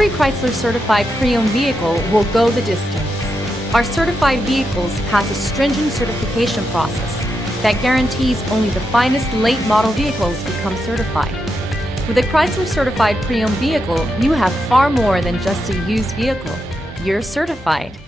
Every Chrysler certified pre-owned vehicle will go the distance. Our certified vehicles pass a stringent certification process that guarantees only the finest late model vehicles become certified. With a Chrysler certified pre-owned vehicle, you have far more than just a used vehicle. You're certified.